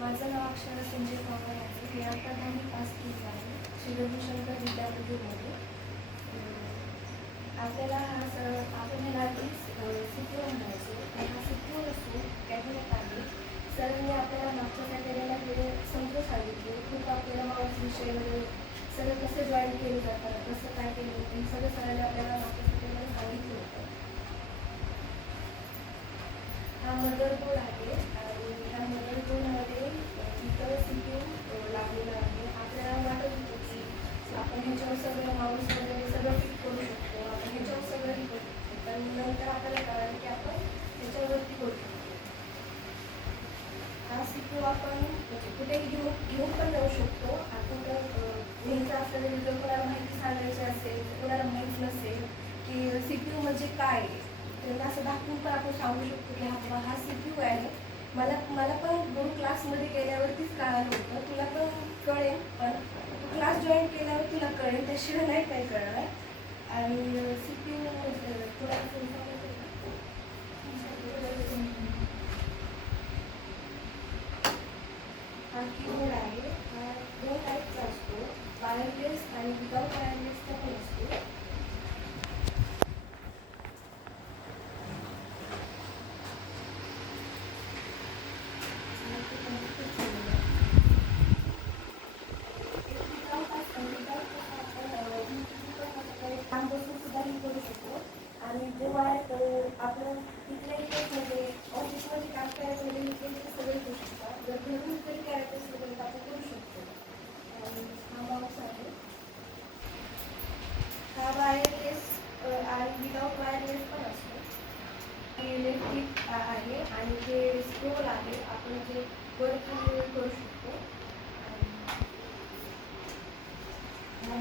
माझं नाव अक्षरा संजय पवार आहे. मी आता 10वी पास केली आहे श्रीरघुशंकर विद्यापीठामध्ये. आपल्याला आपण ह्याला सिक्युअर म्हणायचो. हा सिक्युअर असतो कॅबिनेट आहे. सरांनी आपल्याला मागच्या सॅटर्डेला हे समजून सांगितले. खूप आपल्याला माऊस विषय वगैरे सगळं कसं जॉईन केलं जातं, कसं काय केलं हे सगळं सरांनी आपल्याला मागच्या सॅटर्डेला सांगितलं होतं. हा मदरबोर्ड आहे आणि ह्या मदरबोर्डमध्ये इतर CPU लागलेलं आहे. आपल्याला वाटत होतं की आपण ह्याच्यावर सगळं माऊस वगैरे सगळं फिट करू शकतो, आपण ह्याच्यावर सगळं करू शकतो. पण नंतर आपल्याला कळलं की आपण ह्याच्यावरती करू शकतो. हा CPU आपण म्हणजे कुठेही घेऊन पण जाऊ शकतो. आपण जर घ्यायचं असेल, जर कोणाला माहिती सांगायची असेल, कोणाला माहीत नसेल की CPU म्हणजे काय आहे, त्यांना असं दाखवून पण आपण सांगू शकतो की हा CPU आहे. मला पण गुरु क्लासमध्ये गेल्यावरतीच कळालं होतं. तुला पण कळेल, पण क्लास जॉईन केल्यावर तुला कळेल, त्याशिवाय नाही काय कळणार. आणि CPU तुला हा कीबोर्ड आहे. हा 2 टाईपचा असतो, वायरलेस आणि विदाउट वायरलेसचा पण असतो. सुद्धा हे करू शकतो. आणि जेव्हा आपण तिथल्या म्हणजे ऑफिसमध्ये काम करायचं ते सगळे करू शकतात. जर घरून जरी करायचं असेल तर आपण करू शकतो. आणि हा माऊस आहे. हा वायरलेस आणि विदाउट वायरलेस पण असतो. इलेक्ट्रिक आहे आणि जे स्क्रोल आहे आपण जे वरती करू शकतो.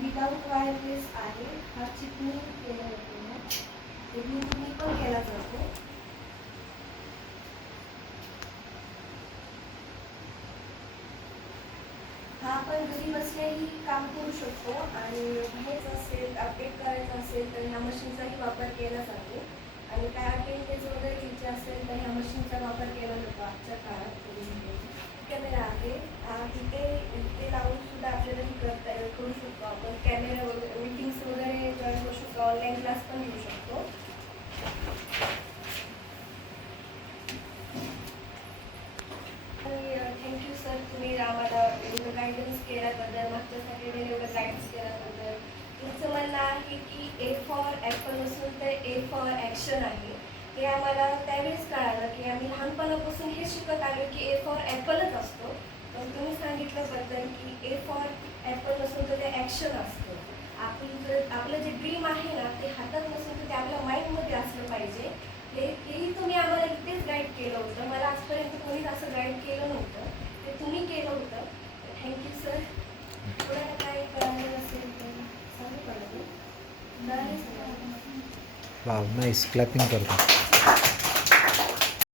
विदाउट वायरलेस आहे. हा चिकनी केला जातो, ते ब्लूटूथनी पण केला जातो. हा आपण घरी बसल्याही काम करू शकतो आणि बाहेरचं असेल, अपडेट करायचं असेल तर ह्या मशीनचाही वापर केला जातो. आणि काय अटेंडन्स वगैरे घ्यायचे असेल तर ह्या मशीनचा वापर केला जातो आजच्या काळात. कॅमेरा आहे. इथे लावून सुद्धा आपल्याला करू शकतो. आपण कॅमेरा वगैरे मीटिंग्स वगैरे जॉईन करू शकतो, ऑनलाईन क्लास पण घेऊ शकतो. थँक्यू सर, तुम्ही आम्हाला एवढं गायडन्स केल्याबद्दल, मागच्या सॅटर्डेला एवढं गायडन्स केल्याबद्दल. तुमचं म्हणणं आहे की A फॉर ॲपल नसून तर A फॉर ॲक्शन आहे. हे आम्हाला त्यावेळेस कळालं की आम्ही लहानपणापासून हे शिकत आलो की A फॉर ॲपलच असतो. पण तुम्ही सांगितल्याबद्दल की A फॉर ॲपल नसून तर ते ॲक्शन असतं. आपलं जे ड्रीम आहे ना ते हातात नसून तर ते आपल्या माइंडमध्ये असलं पाहिजे. हेही तुम्ही आम्हाला इथेच गाईड केलं होतं. मला आजपर्यंत कोणीच असं गाईड केलं नव्हतं, ते तुम्ही केलं होतं. Thank you sir. कोणाला काय कळालं असेल तर सांगू. कळालं वाव, नाईस, क्लॅपिंग करतो.